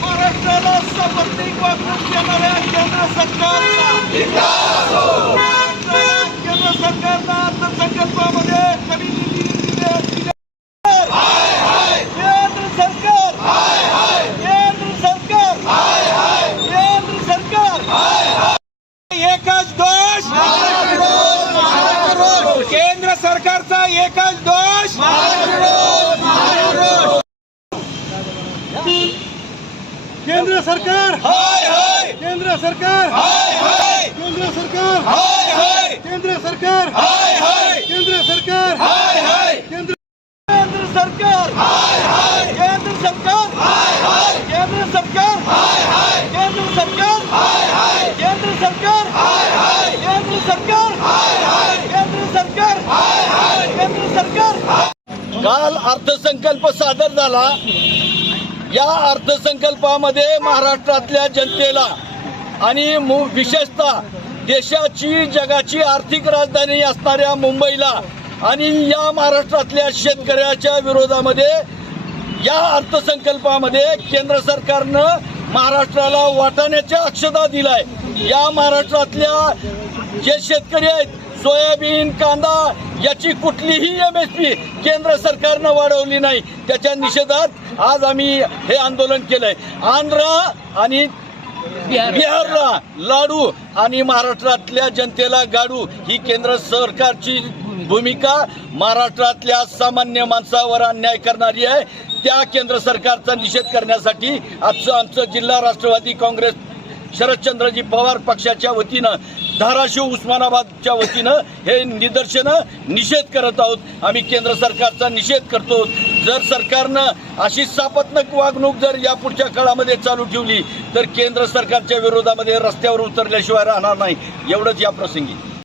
महाराष्ट्राला सार्वत्रिक वागणूक देणाऱ्या केंद्र सरकारला केंद्र सरकारला अर्थसंकल्पामध्ये कमी निधी केंद्र सरकार केंद्र सरकार केंद्र सरकार एकच दोष केंद्र सरकारचा एकच दोष केंद्र सरकार हाय हाय केंद्र सरकार हाय हाय केंद्र सरकार हाय हाय केंद्र सरकार हाय हाय केंद्र सरकार हाय हाय केंद्र सरकार हाय हाय केंद्र सरकार हाय हाय केंद्र सरकार हाय हाय केंद्र सरकार हाय हाय केंद्र सरकार हाय हाय केंद्र सरकार हाय हाय केंद्र सरकार हाय हाय केंद्र सरकार। काल अर्थसंकल्प सादर झाला। या अर्थसंकल्पामध्ये महाराष्ट्रातल्या जनतेला आणि विशेषतः देशाची जगाची आर्थिक राजधानी असणाऱ्या मुंबईला आणि या महाराष्ट्रातल्या शेतकऱ्याच्या विरोधामध्ये या अर्थसंकल्पामध्ये केंद्र सरकारनं महाराष्ट्राला वाटाण्याच्या अक्षता दिलाय। या महाराष्ट्रातल्या जे शेतकरी आहेत सोयाबीन कांदा याची कुठलीही MSP केंद्र सरकारनं वाढवली नाही। त्याच्या निषेधात आज आम्ही हे आंदोलन केलंय। आंध्र आणि बिहारला लाडू आणि महाराष्ट्रातल्या जनतेला गाडू ही केंद्र सरकारची भूमिका महाराष्ट्रातल्या सामान्य माणसावर अन्याय करणारी आहे। त्या केंद्र सरकारचा निषेध करण्यासाठी आमचं जिल्हा राष्ट्रवादी काँग्रेस शरदचंद्रजी पवार पक्षाच्या वतीनं धाराशिव उस्मानाबादच्या वतीनं हे निषेध करत आहोत। आम्ही केंद्र सरकारचा निषेध करतो। जर सरकारनं अशी सापत्नक वागणूक जर या पुढच्या काळामध्ये चालू ठेवली तर केंद्र सरकारच्या विरोधामध्ये रस्त्यावर उतरल्याशिवाय राहणार नाही। एवढंच या प्रसंगी